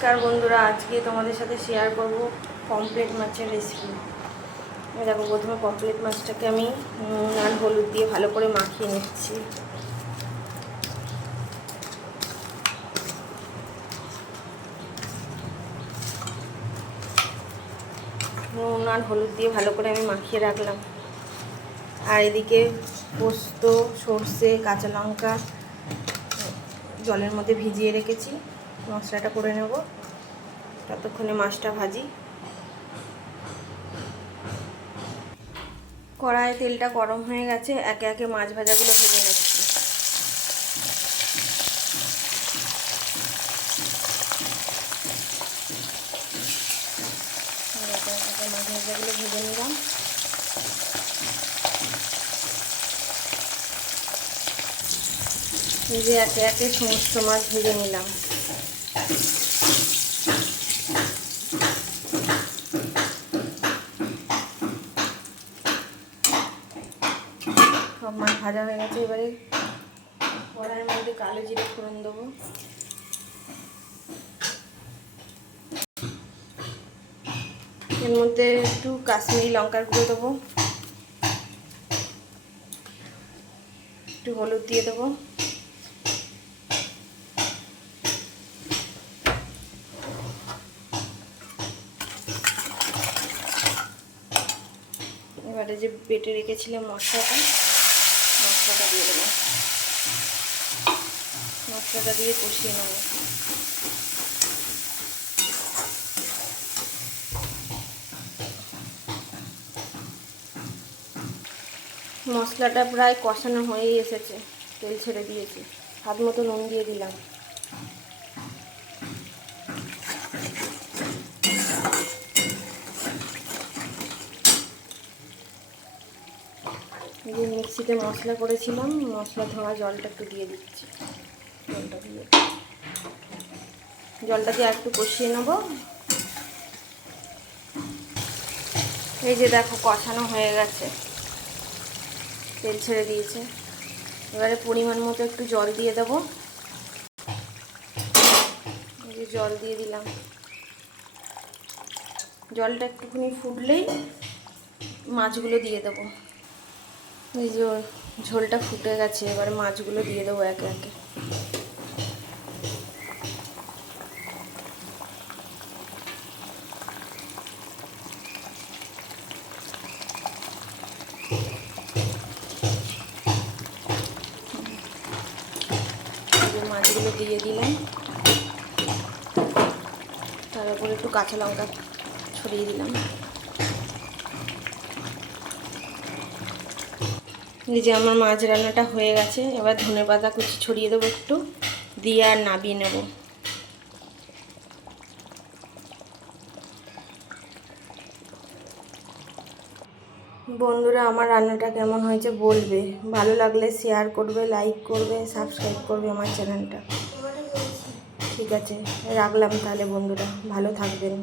নমস্কার বন্ধুরা, আজকে তোমাদের সাথে শেয়ার করব পমপ্লেট মাছের রেসিপি দেখো, প্রথমে পমপ্লেট মাছটাকে আমি নুন আর হলুদ দিয়ে ভালো করে মাখিয়ে নিচ্ছি। নুন আর হলুদ দিয়ে ভালো করে আমি মাখিয়ে রাখলাম। আর এদিকে পোস্ত, সর্ষে, কাঁচা লঙ্কা জলের মধ্যে ভিজিয়ে রেখেছি। মশলাটা করে নেব। ততক্ষণে মাছটা ভাজি। কড়াইয়ে তেলটা গরম হয়ে গেছে, একে একে মাছ ভাজাগুলো ভেজে নিচ্ছি মাছ ভাজাগুলো ভেজে নিলাম। যে একে একে সমস্ত মাছ ভেজে নিলাম। সব মাছ ভাজা হয়ে গেছে এবারে। কড়াইয়ের মধ্যে কালো জিরে ফোড়ন দেবো। এর মধ্যে একটু কাশ্মীরি লঙ্কার গুঁড়ো দেবো। একটু হলুদ দিয়ে দেবো। এবারে যে বেটে রেখেছিলাম মশলাটা মশলাটা দিয়ে দেবো। মশলাটা দিয়ে কষিয়ে নেব। মশলাটা প্রায় কষানো হয়েই এসেছে, তেল ছেড়ে দিয়েছে। হাত মতো নুন দিয়ে দিলাম। যে মিক্সিতে মশলা করেছিলাম, মশলা ধোয়া জলটা একটু দিয়ে দিচ্ছি। জলটা দিয়ে। জলটা দিয়ে একটু কষিয়ে নেব। এই যে দেখো, কষানো হয়ে গেছে। তেল ছেড়ে দিয়েছে। এবারে পরিমাণ মতো একটু জল দিয়ে দেবো। এই যে জল দিয়ে দিলাম। জলটা একটুখানি ফুটলেই মাছগুলো দিয়ে দেবো। এই যে ঝোলটা ফুটে গেছে, এবারে মাছগুলো দিয়ে দেবো একে একে। মাছগুলো দিয়ে দিলাম। তার উপরে একটু কাঁচা লঙ্কা ছড়িয়ে দিলাম। এই যে আমার মাছ রান্নাটা হয়ে গেছে, এবার ধনে পাতা কুচি ছড়িয়ে দেবো একটু, দিয়ে আর নাবিয়ে নেব। বন্ধুরা, আমার রান্নাটা কেমন হয়েছে বলবে। ভালো লাগলে শেয়ার করবে লাইক করবে সাবস্ক্রাইব করবে আমার চ্যানেলটা ঠিক আছে, রাখলাম তাহলে বন্ধুরা, ভালো থাকবেন।